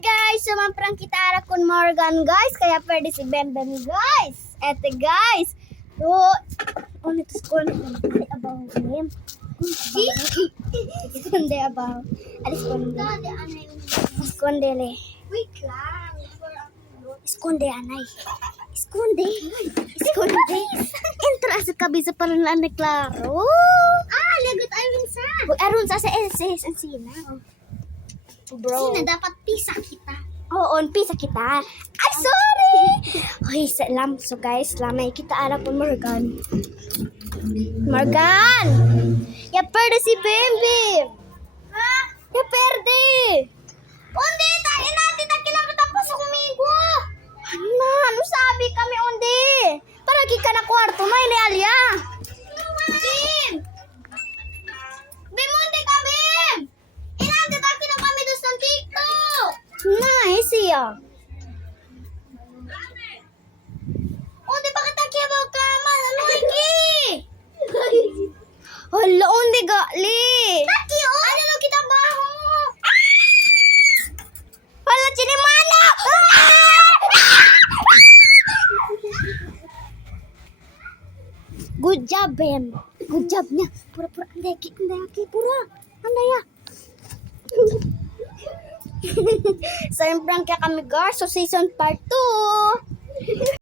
guys! Sumamprank kita ara kun Morgan guys. Kaya pwede si Bembem guys. Ete guys. On ito skonde abaw him. Skonde abaw. Alis skonde. Skonde le. Wait lang. Skonde anay. Skonde. Skonde. Entra sa kabisa para na klaro. Lagot ayun sa. Aron sa SS ang sina. Bro. Sina dapat pisa kita. Oo, pisa kita. Ay, sorry! Okay, salam. So guys, lamay kita ara po Morgan. Morgan! Ya perde si Bembe! Ha? Ya perde! Undi, tayo natin. Takilang tapos kumigo. Ano sabi kami, undi? Para ka na kwarto, may ni Alia. Bim! Bim, undi ka, Bim! Inante tayo na kami doon sa TikTok. Nice, siya. Undi, bakit takiyabaw ka? Maluigi! Hala, undi gali. Taki, ano na kita baho? Hala, chinimana! Good job, Bem. Good job niya. Pura-pura. Andaki, pura. Andaya. So, yung prank kami, guys. So, season part 2.